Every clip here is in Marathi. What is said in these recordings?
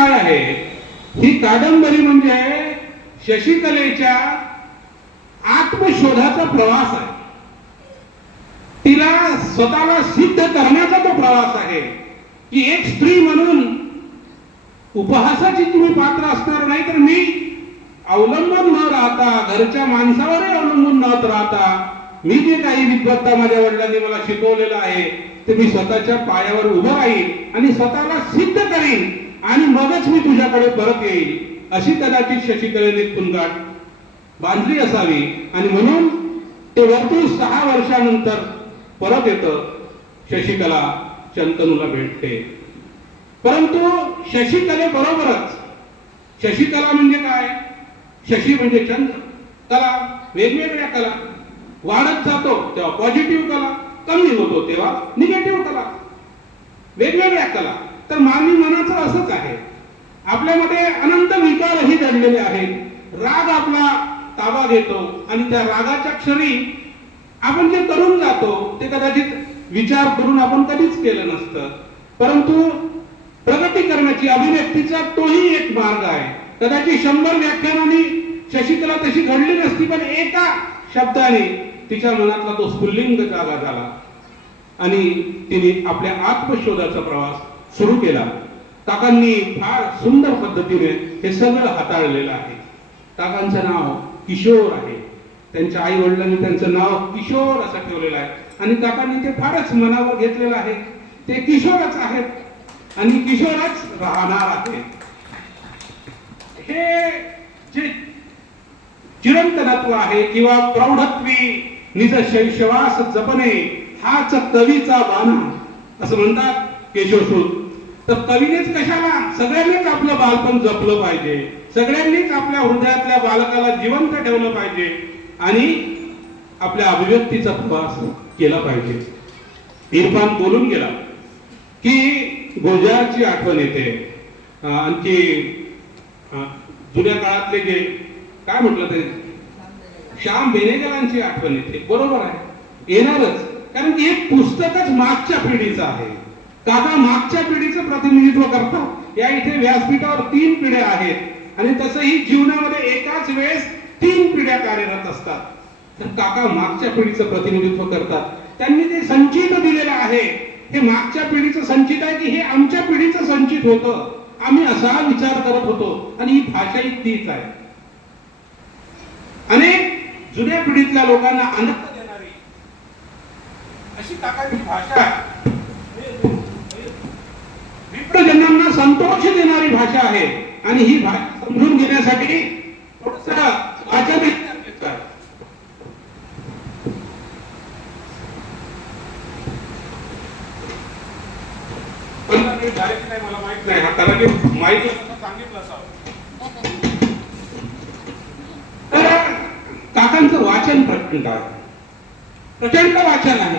काय आहे, ही कादंबरी म्हणजे शशिकलेच्या आत्मशोधाचा प्रवास आहे. तिला स्वतःला सिद्ध करण्याचा तो प्रवास आहे की एक स्त्री म्हणून उपहासाची तुम्ही पात्र असणार नाही, तर मी अवलंबून न राहता, घरच्या माणसावरही अवलंबून न राहता, मी जे काही विद्वत्ता माझ्या वडिलांनी मला शिकवलेलं आहे ते मी स्वतःच्या पायावर उभं राहील आणि स्वतःला सिद्ध करीन आणि मगच मी तुझ्याकडे परत येईल, अशी कदाचित शशिकलेने तुंगाट बांधली असावी. आणि म्हणून ते वर्तुळ 6 वर्षानंतर परत येतं. शशिकला शंतनूला भेटते. परंतु शशिकले बरोबरच, शशिकला म्हणजे काय, शशी म्हणजे चंद्र, कला वेगवेगळ्या कला, वाढत जातो तेव्हा पॉझिटिव्ह कला, कमी होतो तेव्हा निगेटिव्ह कला, वेगवेगळ्या कला. तर मानवी मनाचं असंच आहे, आपल्यामध्ये अनंत विकारही दडलेले आहेत. राग आपला ताबा घेतो आणि त्या रागाच्या क्षणी आपण जे करून जातो ते कदाचित विचार करून आपण कधीच केलं नसतं, परंतु प्रगती करण्याची, अभिव्यक्तीचा तोही एक मार्ग आहे. कदाचित 100 व्याख्यानांनी शशिकला तशी घडली नसती, पण एका शब्दाने तिच्या मनातला तो स्फुल्लिंग जागा झाला आणि तिने आपल्या आत्मशोधाचा प्रवास सुरू केला. काकांनी फार सुंदर पद्धतीने हे सगळं हाताळलेलं आहे. काकांचं नाव किशोर आहे, त्यांच्या आई वडिलांनी त्यांचं नाव किशोर असं ठेवलेलं आहे आणि काकांनी ते फारच मनावर घेतलेलं आहे. ते किशोरच आहेत आणि किशोरच राहणार आहेत. हे जे चिरंतनत्व आहे किंवा प्रौढत्वी निज शैशवास जपणे हाच कवीचा बाणा असं म्हणतात केशवसूत. तर कवीनेच कशाला, सगळ्यांनीच आपलं बालपण जपलं पाहिजे, सगळ्यांनीच आपल्या हृदयातल्या बालकाला जिवंत ठेवलं पाहिजे आणि आपल्या अभिव्यक्तीचा प्रवास केला पाहिजे. इरफान बोलून गेला की गुलजारची आठवण येते. आणखी जुन्या काळातले जे काय म्हटलं ते श्याम बेनेगलांची आठवण येते. बरोबर आहे, येणारच, कारण की हे पुस्तकच मागच्या पिढीचं आहे. काका मागच्या पिढीचं प्रतिनिधित्व करतात. या इथे व्यासपीठावर 3 पिढ्या आहेत आणि तसंही जीवनामध्ये एकाच वेळेस 3 पिढ्या कार्यरत असतात. तर काका मागच्या पिढीचं प्रतिनिधित्व करतात. त्यांनी ते संचित दिलेलं आहे, हे मागच्या पिढीचं संचित आहे की हे आमच्या पिढीचं संचित होतं, आम्ही असा विचार करत होतो आणि ही भाषा ही तीच आहे. अनेक जुन्या पिढीतल्या लोकांना आनंद देणारी अशी काकांची भाषा, विप्रजनांना संतोष देणारी भाषा आहे आणि ही भाषा समजून घेण्यासाठी थोडंसं वाचन गरजेचं आहे. मला माहित नाही, हा कदाचित माहिती सांगितलं असावं. तर काकांचं वाचन प्रचंड आहे, प्रचंड वाचन आहे.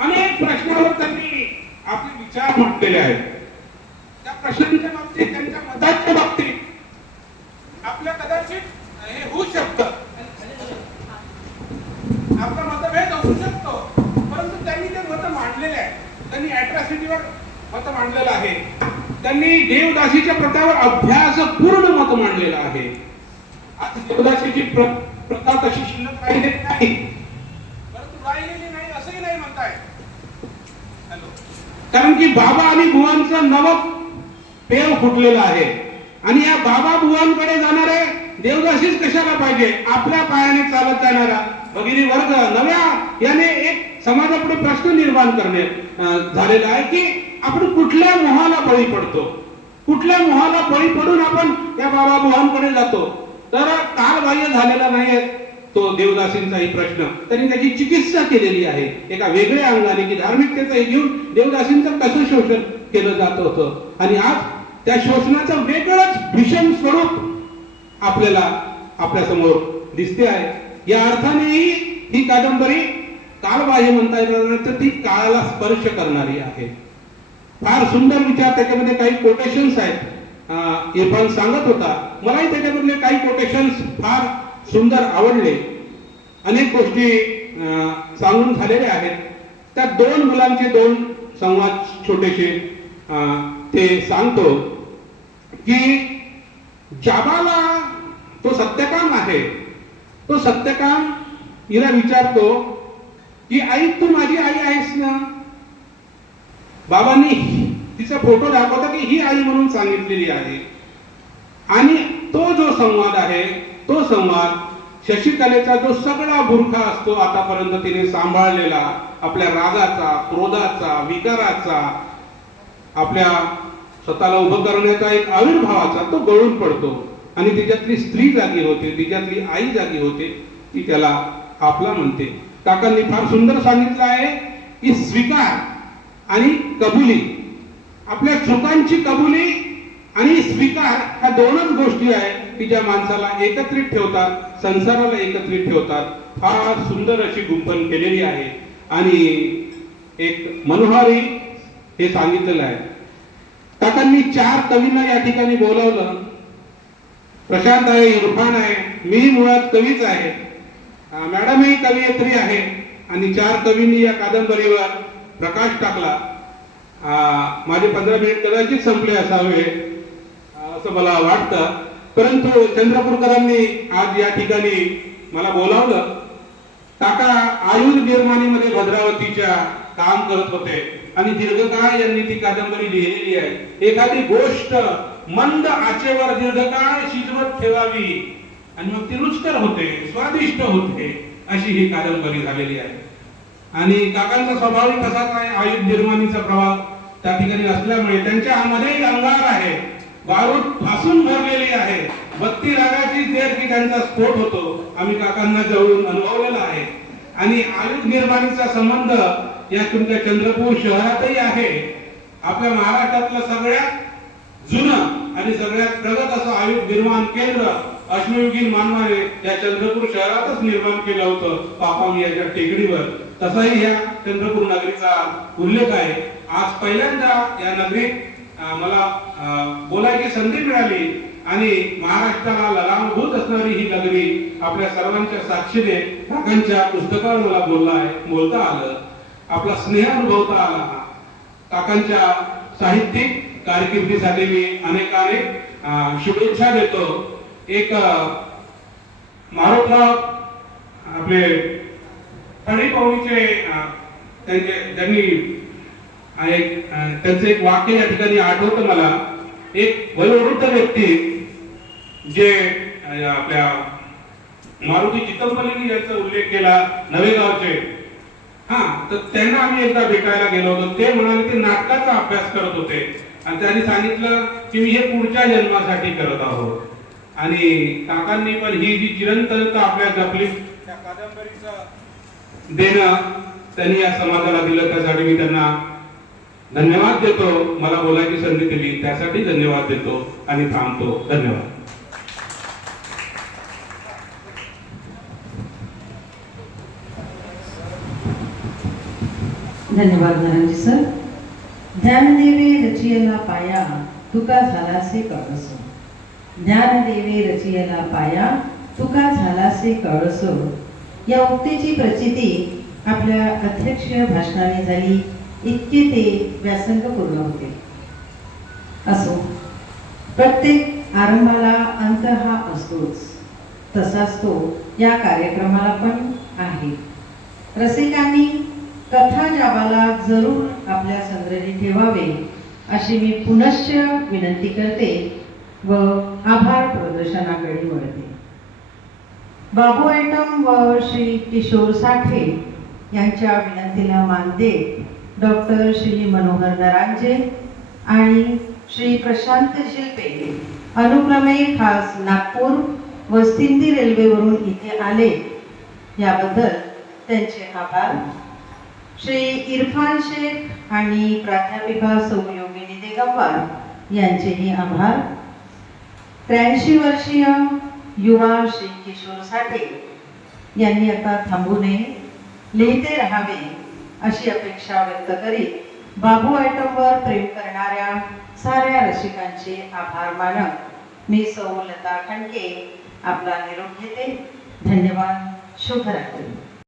अनेक प्रश्नावर त्यांनी आपले विचार मांडलेले आहेत. त्या प्रश्नांच्या बाबतीत, त्यांच्या मतांच्या बाबतीत आपल्या कदाचित हे होऊ शकतं, आपला मतभेद असू शकतो, परंतु त्यांनी ते मत मांडलेले आहे. त्यांनी अॅट्रॉसिटीवर मत मांडलेलं आहे, त्यांनी देवदासीच्या प्रथावर अभ्यासपूर्ण मत मांडलेलं आहे. आज देवदासीची प्रथा तशी शिल्लक राहिलेली नाही, परंतु राहिलेली नाही असंही नाही म्हणताय. कारण की बाबा आणि बुवांचं नव पेव फुटलेलं आहे आणि या बाबा बुवांकडे जाणारे देवदासीच कशाला पाहिजे, आपल्या पायाने चालत जाणारा भगिनी वर्ग नव्या याने एक समाजापुढे प्रश्न निर्माण करणे झालेला आहे की आपण कुठल्या मोहाला बळी पडतो, कुठल्या मोहाला बळी पडून आपण या बाबा बुवांकडे जातो. तर कालबाह्य झालेला नाही तो देवदासींचाही प्रश्न. त्यांनी त्याची चिकित्सा केलेली आहे एका वेगळ्या अंगाने की धार्मिकतेचा घेऊन देवदासींचं कसं शोषण केलं जात होतं आणि आज त्या शोषणाचं वेगळंच भीषण स्वरूप आपल्याला आपल्या समोर दिसते आहे. या अर्थानेही ही कादंबरी कालबाह्य म्हणता येणार तर ती काळाला स्पर्श करणारी आहे. फार सुंदर विचार त्याच्यामध्ये काही कोटेशन्स आहेत. इरफान सांगत होता, मलाही त्याच्यामधले काही कोटेशन्स फार सुंदर आवडले. अनेक गोष्टी सांगून झालेल्या आहेत. त्या 2 मुलांचे 2 संवाद छोटेसे ते सांगतो की जाबाला तो सत्यकाम आहे, तो सत्यकाम हिला विचारतो की आई तू माझी आई आहेस ना. बाबांनी तिचा फोटो दाखवता की ही आई म्हणून सांगितलेली आहे. आणि तो जो संवाद आहे, तो संवाद शशिकलेचा जो सगळा बुरखा असतो आतापर्यंत तिने सांभाळलेला, आपल्या रागाचा, क्रोधाचा, विकाराचा, आपल्या स्वतःला उभं करण्याचा एक आविर्भावाचा, तो गळून पडतो. आणि तिच्यातली स्त्री जागी होते, तिच्यातली आई जागी होते, ती त्याला आपला म्हणते. काकांनी फार सुंदर सांगितलं आहे की स्वीकार आणि कबुली, आपल्या चुकांची कबुली आणि स्वीकार ह्या दोनच गोष्टी आहेत की ज्या माणसाला एकत्रित ठेवतात, संसाराला एकत्रित ठेवतात. फार सुंदर अशी गुंफण केलेली आहे आणि एक मनोहारी हे सांगितलेलं आहे. काकांनी 4 कवींना या ठिकाणी बोलावलं. प्रशांत आहे, इरफान आहे, मी मुळात कवीच आहे, मॅडम ही कवयित्री आहे आणि 4 कवींनी या कादंबरीवर प्रकाश टाकला. माझे 15 मिनिट कदाचित संपले असावे असं मला वाटतं, परंतु चंद्रपूरकरांनी आज या ठिकाणी मला बोलावलं. काका आयुध निर्माणीमध्ये भद्रावतीच्या काम करत होते आणि दीर्घकाळ यांनी ती कादंबरी लिहिलेली आहे. एखादी गोष्ट मंद आचेवर दीर्घकाळ शिजवत ठेवावी आणि मग ती रुचकर होते, स्वादिष्ट होते, अशी ही कादंबरी झालेली आहे. आणि काकांचा स्वाभाविक असाच आहे, आयुध निर्माणीचा प्रभाव त्या ठिकाणी असल्यामुळे त्यांच्या मध्ये अंगार आहे, बारूद फासून भरलेली आहे, 32 रागाची तेर की त्यांचा स्फोट होतो. आम्ही काकांना जवळून अनुभवलेला आहे. आणि आयुध निर्माणीचा संबंध या तुमच्या चंद्रपूर शहरातही आहे. आपल्या महाराष्ट्रातलं सगळ्यात जुनं आणि सगळ्यात प्रगत असं आयुध निर्माण केंद्र अश्मयुगीन मानवाने या चंद्रपूर शहरातच निर्माण केलं होतं, पापामी याच्या टेकडीवर. तसाही या चंद्रपूर नगरीचा उल्लेख आहे. आज पहिल्यांदा या नगरीत मला बोलायची संधी मिळाली आणि महाराष्ट्राला ललामभूत असणारी ही नगरी आपल्या सर्वांच्या साक्षीने काकांच्या पुस्तकावर मला बोलता आलं, आपला स्नेह अनुभवता आला. काकांच्या साहित्यिक कारकिर्दीसाठी मी अनेक शुभेच्छा देतो. एक मारोतराव आपले फणीपवनीचे त्यांनी त्यांचं एक वाक्य या ठिकाणी आठवतं मला. एक वयोवृद्ध व्यक्ती जे आपल्या मारुती चितमपल्ली यांचा उल्लेख केला, नवेगावचे, तर त्यांना आम्ही एकदा भेटायला गेलो होतो. ते म्हणाले ते नाटकाचा अभ्यास करत होते आणि त्यांनी सांगितलं की मी हे पुढच्या जन्मासाठी करत आहोत. आणि काकांनी पण ही जी चिरंतनता आपल्या जपली, त्या कादंबरीचं देणं त्यांनी या समाजाला दिलं, त्यासाठी मी त्यांना धन्यवाद देतो. मला बोलायची संधी दिली त्यासाठी धन्यवाद देतो आणि थांबतो. धन्यवाद. धन्यवाद नारायणजी सर. ज्ञानदेवे रचियला पाया तुका झालासे कळसो. ज्ञानदेवे रचियला पाया तुका झालासे कळसो या उक्तीची प्रचिती आपल्या अध्यक्ष भाषणाने झाली. इतके ते व्यासंग पूर्ण होते. असो, प्रत्येक आरंभाला अंत हा असतोच, तसाच तो या कार्यक्रमाला पण आहे. रसिकांनी कथा जाबाला जरूर आपल्या संग्रही ठेवावे अशी मी पुनश्च विनंती करते व आभार प्रदर्शनाकडे वळते. बाबू आयटम व श्री किशोर साठे यांच्या विनंतीला मान देत डॉक्टर श्री मनोहर नरांजे आणि श्री प्रशांत शिल्पे अनुक्रमे खास नागपूर व सिंधी रेल्वेवरून इथे आले याबद्दल त्यांचे आभार. श्री इरफान शेख आणि प्राध्यापिका सौ योगिनी दिगंबर यांचेही आभार. 83 वर्षीय युवा श्री किशोर साठे यांनी आता थांबू नये, लिहिते राहावे अशी अपेक्षा व्यक्त करीत बाबू आयटमवर प्रेम करणाऱ्या साऱ्या रसिकांचे आभार मानत मी सौ लता खंडके आपला निरोप घेते. धन्यवाद. शुभरात्री.